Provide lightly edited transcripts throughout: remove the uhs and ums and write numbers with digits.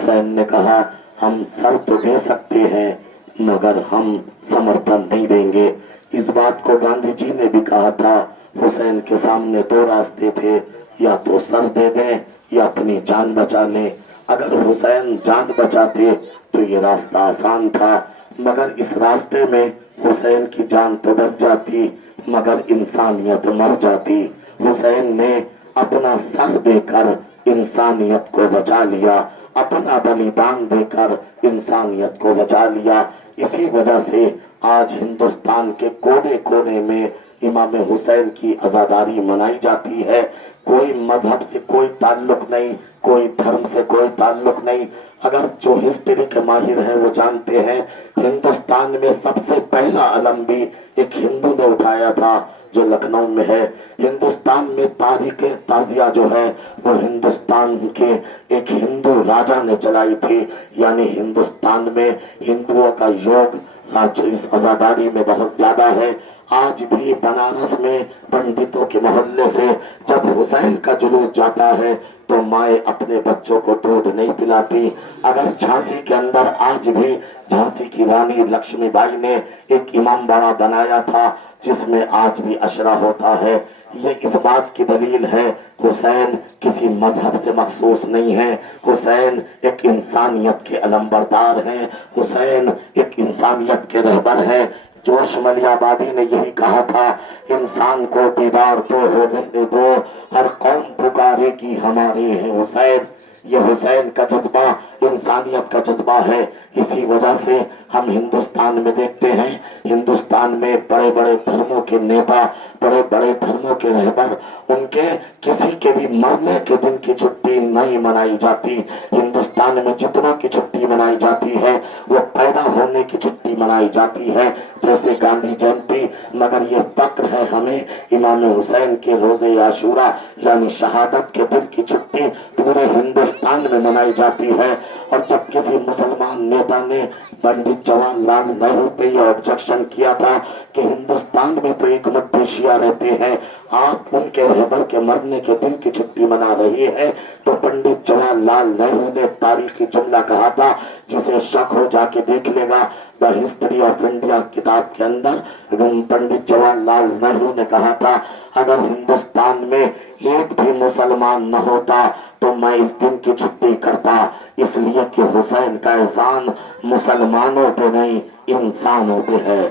हुसैन ने कहा हम सर तो दे सकते हैं मगर हम समर्थन नहीं देंगे। इस बात को गांधी जी ने भी कहा था। हुसैन के सामने दो रास्ते थे, या तो सर दे दें या अपनी जान बचा लें। अगर हुसैन जान बचाते तो ये रास्ता आसान था, मगर इस रास्ते में हुसैन की जान तो बच जाती मगर इंसानियत मर जाती। हुसैन ने अपना सर देकर इंसानियत को बचा लिया, अपना बलिदान देकर इंसानियत को बचा लिया। इसी वजह से आज हिंदुस्तान के कोने कोने में इमाम हुसैन की अज़ादारी मनाई जाती है। कोई मजहब से कोई ताल्लुक नहीं, कोई धर्म से कोई ताल्लुक नहीं। अगर जो हिस्ट्री के माहिर हैं वो जानते हैं, हिंदुस्तान में सबसे पहला अलम भी एक हिंदू ने उठाया था जो लखनऊ में है। हिंदुस्तान में तारीख ताजिया जो है वो हिंदुस्तान के एक हिंदू राजा ने चलाई थी। यानी हिंदुस्तान में हिंदुओं का योग आज इस आजादारी में बहुत ज्यादा है। आज भी बनारस में पंडितों के मोहल्ले से जब हुसैन का जुलूस जाता है तो माए अपने बच्चों को दूध नहीं पिलाती। अगर झांसी के अंदर आज भी झांसी की रानी लक्ष्मीबाई ने एक इमाम बाड़ा बनाया था जिसमें आज भी अशरा होता है, ये इस बात की दलील है हुसैन किसी मजहब से मखसूस नहीं है। हुसैन एक इंसानियत के अलंबरदार हैं, हुसैन एक इंसानियत के रहबर हैं। जोश मलियाबादी ने यही कहा था, इंसान को दीदार तो होने दो, हर कौम पुकारेगी हमारे हैं हुसैन। ये हुसैन का जज्बा इंसानियत का जज्बा है। इसी वजह से हम हिंदुस्तान में देखते हैं, हिंदुस्तान में बड़े बड़े धर्मों के नेता, बड़े बड़े धर्मों के रहबर, उनके किसी के भी मरने के दिन की छुट्टी नहीं मनाई जाती। हिंदुस्तान में जितनों की छुट्टी मनाई जाती है वो पैदा होने की छुट्टी मनाई जाती है, जैसे गांधी जयंती। मगर ये फक्र है हमें इमाम हुसैन के रोजे आशूरा यानी शहादत के दिन की छुट्टी पूरे हिंदुस्तान में मनाई जाती है। और जब किसी मुसलमान नेता ने पंडित जवाहरलाल नेहरू पे यह ऑब्जेक्शन किया था कि हिंदुस्तान में तो एक मुद्दे शिया रहते हैं, आप उनके रहबर के मरने के दिन की छुट्टी मना रही है, तो पंडित जवाहरलाल नेहरू ने तारीखी जुमला कहा था जिसे शक हो जाके देख लेगा। द हिस्ट्री ऑफ इंडिया किताब के अंदर पंडित जवाहरलाल नेहरू ने कहा था, अगर हिंदुस्तान में एक भी मुसलमान न होता तो मैं इस दिन की छुट्टी करता, इसलिए कि हुसैन का एहसान मुसलमानों पे नहीं इंसानों पे है।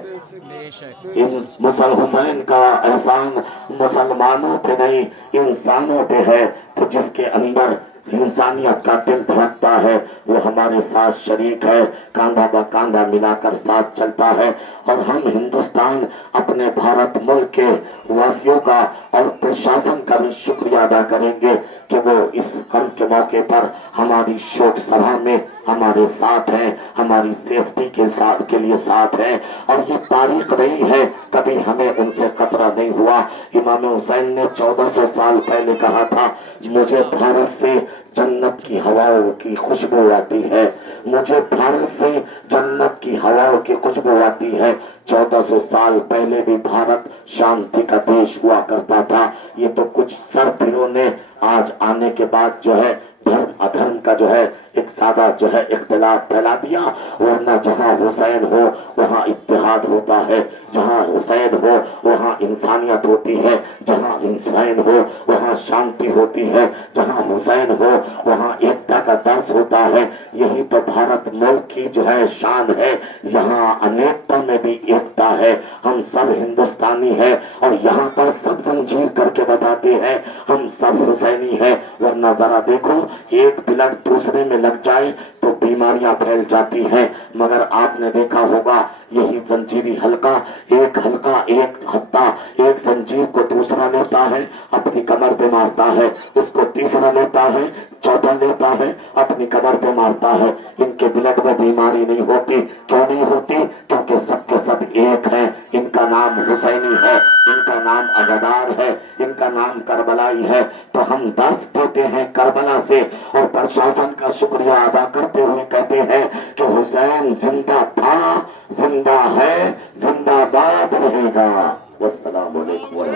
हुसैन का एहसान मुसलमानों पे नहीं इंसानों पे है। तो जिसके अंदर इंसानियत का दिल धड़कता है वो हमारे साथ शरीक है, कांधा ब कांधा मिलाकर साथ चलता है। और हम हिंदुस्तान अपने भारत मुल्क के वासियों का और प्रशासन का भी शुक्रिया अदा करेंगे कि वो इस गम के मौके पर हमारी शोक सभा में हमारे साथ हैं, हमारी सेफ्टी के लिए साथ है। और ये तारीख रही है, कभी हमें उनसे खतरा नहीं हुआ। इमाम हुसैन ने 1400 साल पहले कहा था, मुझे भारत से जन्नत की हवाओं की खुशबू आती है, मुझे भारत से जन्नत की हवाओं की खुशबू आती है। 1400 साल पहले भी भारत शांति का देश हुआ करता था। ये तो कुछ सरफिरों ने आज आने के बाद जो है धर्म अधर्म का जो है एक सादा जो है इख्तिलाफ फैला दिया, वरना जहाँ हुसैन हो वहाँ इत्तेहाद होता है, जहाँ हुसैन हो वहाँ इंसानियत होती है, जहाँ हुसैन हो वहाँ शांति होती है, जहाँ हुसैन हो वहाँ एकता का दर्स होता है। यही तो भारत मुल्क की जो है शान है, यहाँ अनेकता में भी एकता है। हम सब हिंदुस्तानी है और यहाँ पर सब जंजीर करके बताते हैं हम सब हुसैनी है। वरना जरा देखो, एक ब्लड दूसरे में लग जाए तो बीमारियां फैल जाती हैं। मगर आपने देखा होगा यही जंजीरी हल्का एक हत्ता एक जंजीर को दूसरा लेता है, अपनी कमर पे मारता है, उसको तीसरा लेता है, चौथा लेता है, अपनी कमर पे मारता है। इनके ब्लड में बीमारी नहीं होती। क्यों नहीं होती? क्योंकि सबके सब एक है। इनका नाम हुसैनी है, इनका नाम अज़ादार है, इनका नाम करबलाई है। तो हम दस देते हैं करबला से और प्रशासन का शुक्रिया अदा करते हुए कहते हैं कि हुसैन जिंदा था, जिंदा है, जिंदाबाद रहेगा। वस्सलाम वालेकुम।